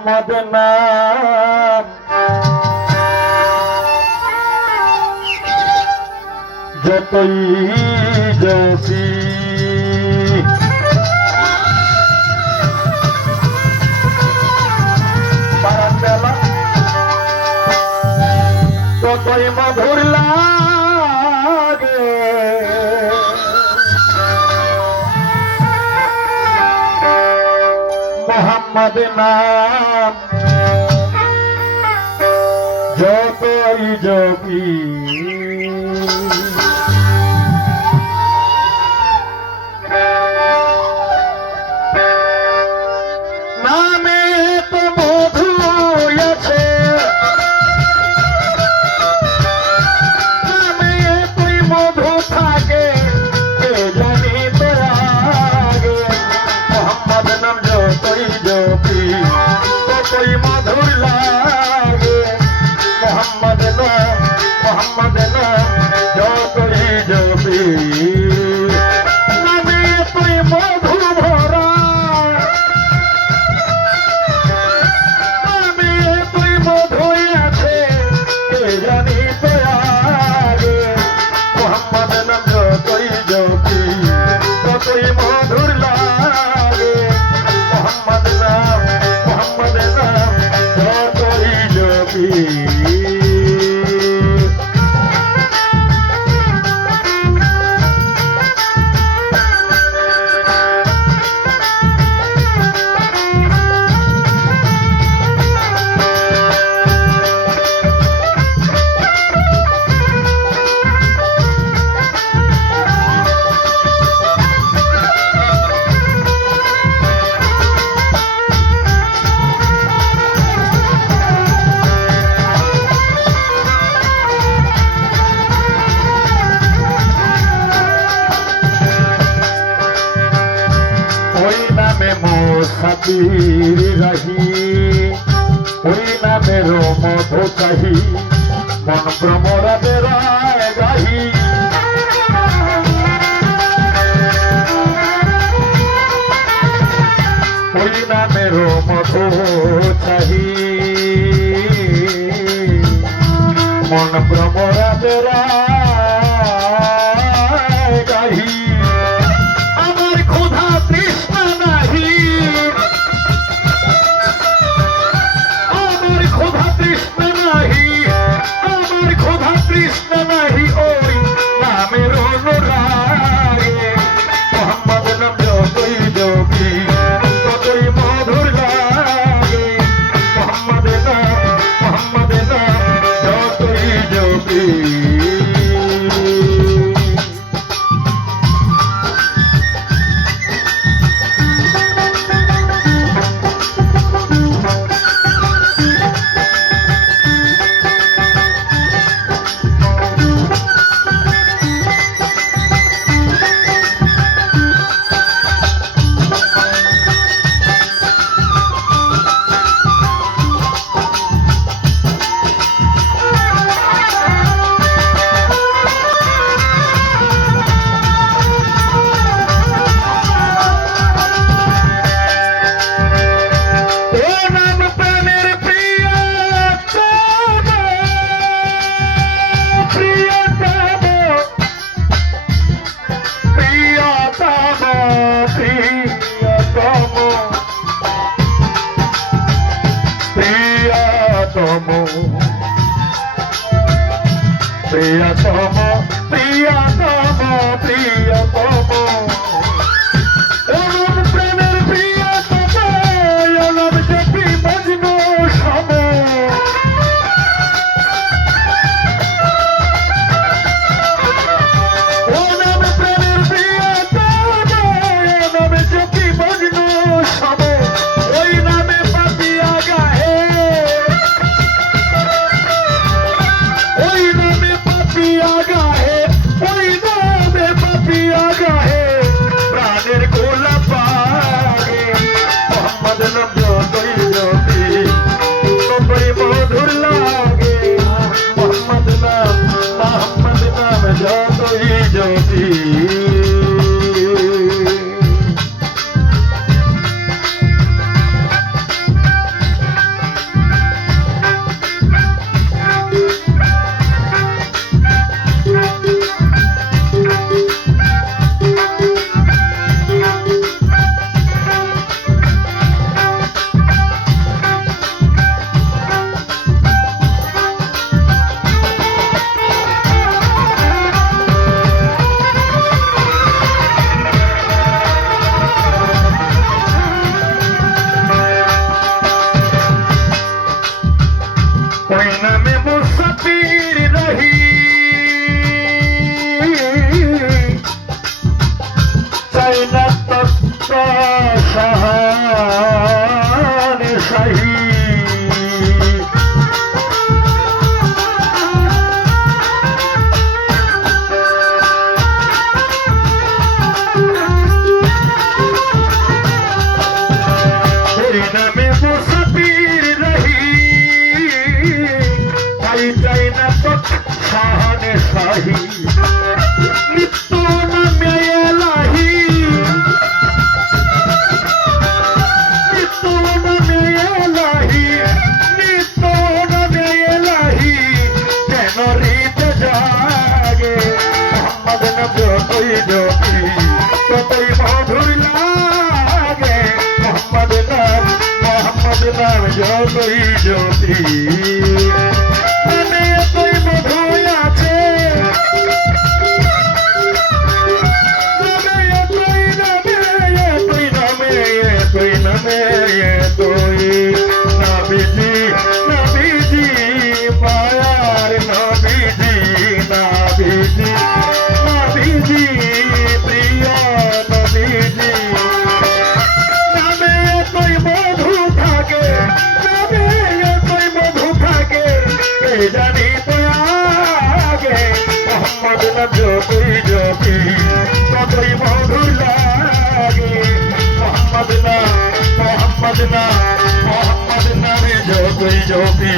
মোহাম্মদ নাম যতই জপি ততই মধুর লাগে মোহাম্মদ নাম যতই জপি নামে তো মধু আছে নামে তুই মধু থাকে কে জানি তো আগে মোহাম্মদ নাম যতই জপি ততই মধুর লাগে মোহাম্মদ নাম যতই জপি নামে তুই মধু ভরা নামে তুই মধু আছে কে জানি তো আগে মোহাম্মদ নাম যতই জপি ততই মধুর লাগে মোহাম্মদ নাম যতই জপি মুসাফির রহি ওই নামের মধু চাহি মন ভ্রমরাদের গাহি ওই নামের মধু চাহি মন ভ্রমরাদের গাহি আমার ক্ষুধা তৃষ্ণা নাহি আমার ক্ষুধা তৃষ্ণা নাহি ওই নামের অনুরাগে মোহাম্মদ নাম যতই জপি ততই মধুর লাগে মোহাম্মদ নাম যতই জপি প্রিয়তম প্রিয়তম প্রিয়তম ওম প্রেমের প্রিয়তম ওম জপি মজনু সম ওম প্রেমের প্রিয়তম ওম জপি মজনু সম ওই নামে পাপিয়া গাহে ওই নামে পাপিয়া গাহে ওই নামে পাপিয়া গাহে প্রাণের গোলা পাগে মোহাম্মদ নাম যতই জপি ততই মধুর লাগে মোহাম্মদ নাম যতই জপি নাম যতই জপি ততই মধুর লাগে মোহাম্মদ নাম যতই জপি নামে এতই মধু আছে নাবিজি নাবিজি মায়ার নাবিজি নাবিজি নাবিজি প্রিয় নাবিজি নামে এতই মধু থাকে নামে এতই মধু থাকে কে জানি তো আগে মোহাম্মদ নাম যতই জপি ততই মধুর লাগে মোহাম্মদ নামে যতই জপি